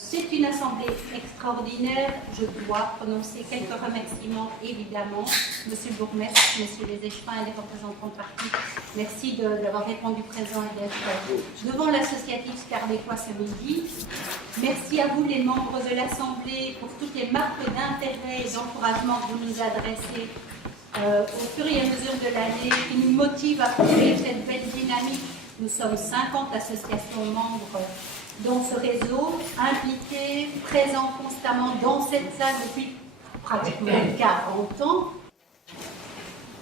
C'est une assemblée extraordinaire. Je dois prononcer quelques remerciements, évidemment. Monsieur le bourgmestre, messieurs les échevins et les représentants de parti, merci d'avoir répondu présent et d'être devant l'associatif Scarbécois ce midi. Merci à vous, les membres de l'Assemblée, pour toutes les marques d'intérêt et d'encouragement que vous nous adressez au fur et à mesure de l'année, qui nous motivent à poursuivre cette belle dynamique. Nous sommes 50 associations membres dans ce réseau, impliqués, présents constamment dans cette salle depuis pratiquement 40 ans.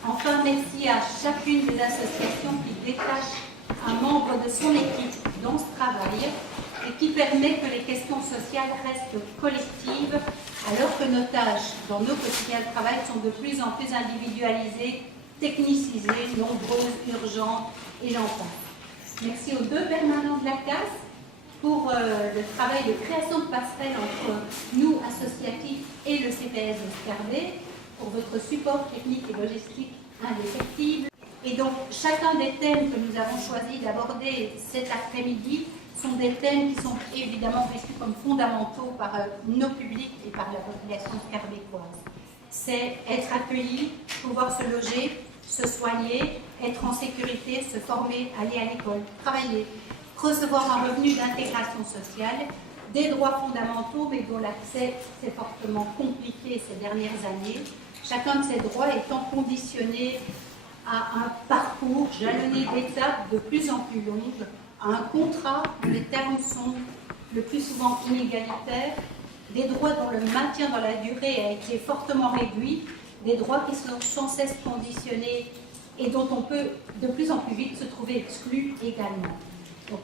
Enfin, merci à chacune des associations qui détache un membre de son équipe dans ce travail et qui permet que les questions sociales restent collectives, alors que nos tâches dans nos quotidiens de travail sont de plus en plus individualisées, technicisées, nombreuses, urgentes, et j'en passe. Merci aux deux permanents de la CAS pour le travail de création de passerelles entre nous, associatifs, et le CPS de Scarbé, pour votre support technique et logistique indéfectible. Et donc, chacun des thèmes que nous avons choisi d'aborder cet après-midi sont des thèmes qui sont évidemment vécus comme fondamentaux par nos publics et par la population scarbécoise. C'est être accueilli, pouvoir se loger, se soigner, être en sécurité, se former, aller à l'école, travailler, recevoir un revenu d'intégration sociale, des droits fondamentaux, mais dont l'accès s'est fortement compliqué ces dernières années, chacun de ces droits étant conditionné à un parcours jalonné d'étapes de plus en plus longues, à un contrat où les termes sont le plus souvent inégalitaires, des droits dont le maintien dans la durée a été fortement réduit, des droits qui sont sans cesse conditionnés et dont on peut de plus en plus vite se trouver exclu également. Donc,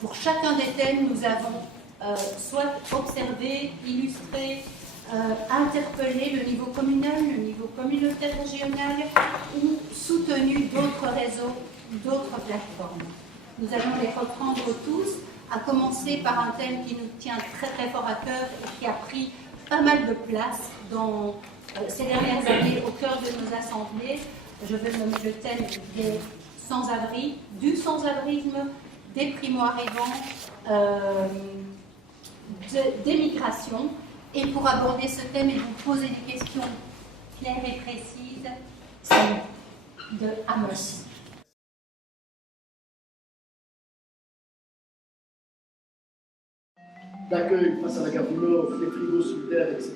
pour chacun des thèmes, nous avons soit observé, illustré, interpellé le niveau communal, le niveau communautaire régional ou soutenu d'autres réseaux, d'autres plateformes. Nous allons les reprendre tous, à commencer par un thème qui nous tient très très fort à cœur et qui a pris pas mal de place dans ces dernières années au cœur de nos assemblées. Je vais nommer le thème des sans-abri, du sans-abrisme, des primo-arrivants, des migrations. Et pour aborder ce thème et vous poser des questions claires et précises, c'est de Amos. D'accueil face à la gare du Nord, les frigos sous terre, etc.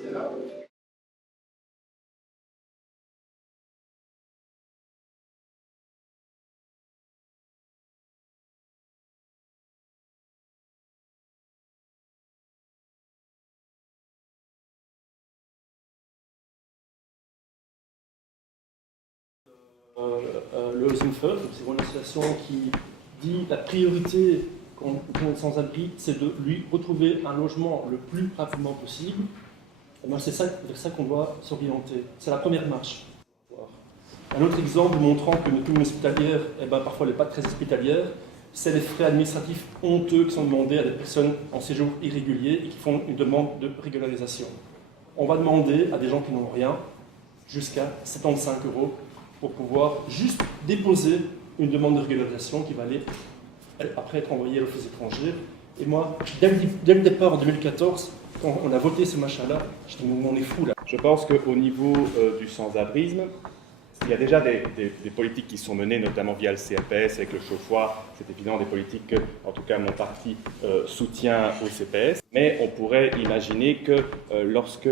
Le Housing First, c'est une association qui dit la priorité quand on est sans abri, c'est de lui retrouver un logement le plus rapidement possible. Et ben c'est vers ça qu'on doit s'orienter. C'est la première marche. Un autre exemple montrant que notre commune hospitalière, parfois elle n'est pas très hospitalière, c'est les frais administratifs honteux qui sont demandés à des personnes en séjour irrégulier et qui font une demande de régularisation. On va demander à des gens qui n'ont rien jusqu'à 75 € pour pouvoir juste déposer une demande de régularisation qui va aller après être envoyée à l'office étranger. Et moi, dès le départ en 2014, quand on a voté ce machin-là, je dis on est fou là. Je pense qu'au niveau du sans-abrisme, il y a déjà des politiques qui sont menées, notamment via le CPS avec le chauffoir. C'est évidemment des politiques que, en tout cas, mon parti soutient au CPS. Mais on pourrait imaginer que lorsque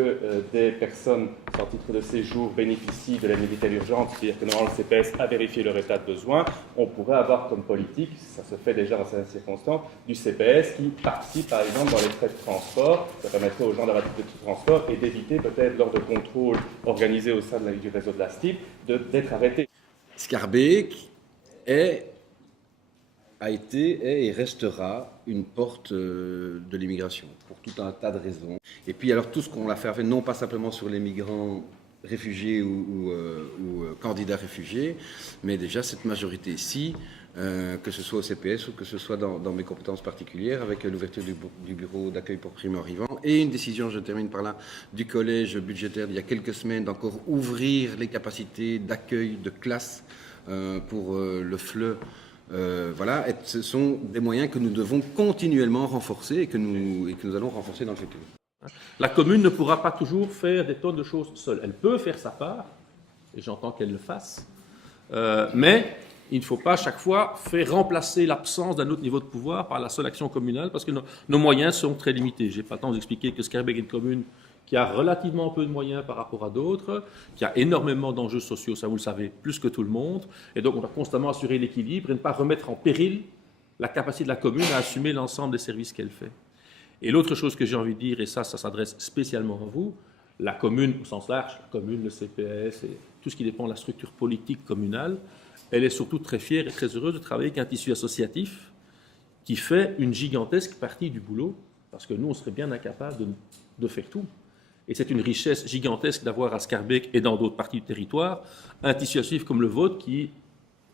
des personnes sans titre de séjour bénéficient de l'aide médicale urgente, c'est-à-dire que normalement le CPS a vérifié leur état de besoin, on pourrait avoir comme politique, ça se fait déjà dans certaines circonstances, du CPS qui participe par exemple dans les frais de transport. Ça permettrait aux gens d'avoir des frais de transport et d'éviter peut-être lors de contrôles organisés au sein du réseau de la STIP d'être arrêtés. Scarbé a été, est et restera une porte de l'immigration, pour tout un tas de raisons. Et puis alors tout ce qu'on a fait, non pas simplement sur les migrants réfugiés ou candidats réfugiés, mais déjà cette majorité-ci, que ce soit au CPS ou que ce soit dans mes compétences particulières, avec l'ouverture du bureau d'accueil pour primo-arrivants, et une décision, je termine par là, du collège budgétaire d'il y a quelques semaines d'encore ouvrir les capacités d'accueil de classe pour le FLE Voilà, ce sont des moyens que nous devons continuellement renforcer et que nous allons renforcer dans le futur. La commune ne pourra pas toujours faire des tonnes de choses seule. Elle peut faire sa part, et j'entends qu'elle le fasse, mais il ne faut pas à chaque fois faire remplacer l'absence d'un autre niveau de pouvoir par la seule action communale, parce que nos moyens sont très limités. Je n'ai pas le temps de vous expliquer que Schaerbeek est une commune qui a relativement peu de moyens par rapport à d'autres, qui a énormément d'enjeux sociaux, ça vous le savez, plus que tout le monde, et donc on doit constamment assurer l'équilibre et ne pas remettre en péril la capacité de la commune à assumer l'ensemble des services qu'elle fait. Et l'autre chose que j'ai envie de dire, et ça s'adresse spécialement à vous, la commune au sens large, la commune, le CPS et tout ce qui dépend de la structure politique communale, elle est surtout très fière et très heureuse de travailler avec un tissu associatif qui fait une gigantesque partie du boulot, parce que nous, on serait bien incapables de faire tout. Et c'est une richesse gigantesque d'avoir à Schaerbeek et dans d'autres parties du territoire un tissu associatif comme le vôtre qui,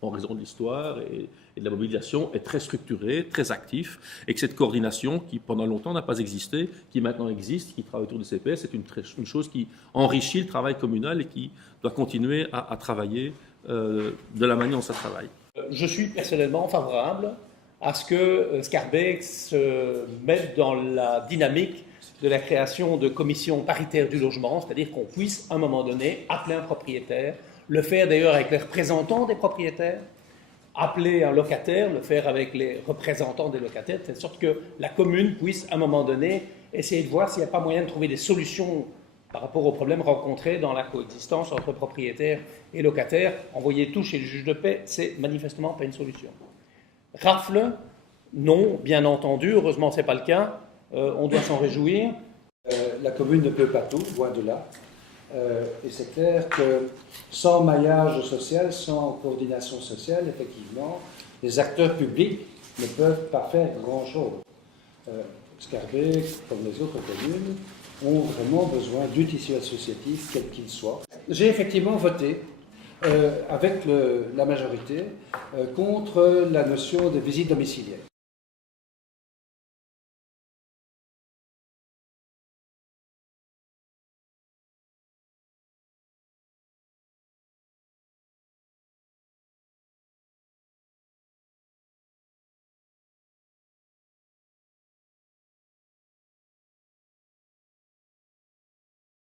en raison de l'histoire et de la mobilisation, est très structuré, très actif, et que cette coordination, qui pendant longtemps n'a pas existé, qui maintenant existe, qui travaille autour du CPS, c'est une chose qui enrichit le travail communal et qui doit continuer à travailler de la manière dont ça travaille. Je suis personnellement favorable à ce que Schaerbeek se mette dans la dynamique de la création de commissions paritaires du logement, c'est-à-dire qu'on puisse à un moment donné appeler un propriétaire, le faire d'ailleurs avec les représentants des propriétaires, appeler un locataire, le faire avec les représentants des locataires, de sorte que la commune puisse à un moment donné essayer de voir s'il n'y a pas moyen de trouver des solutions par rapport aux problèmes rencontrés dans la coexistence entre propriétaires et locataires. Envoyer tout chez le juge de paix, c'est manifestement pas une solution. Rafle, non, bien entendu, heureusement ce n'est pas le cas, on doit s'en réjouir. La commune ne peut pas tout, loin de là. Et c'est clair que sans maillage social, sans coordination sociale, effectivement, les acteurs publics ne peuvent pas faire grand-chose. Schaerbeek, comme les autres communes, ont vraiment besoin du tissu associatif, quel qu'il soit. J'ai effectivement voté avec la majorité contre la notion de visite domiciliaire.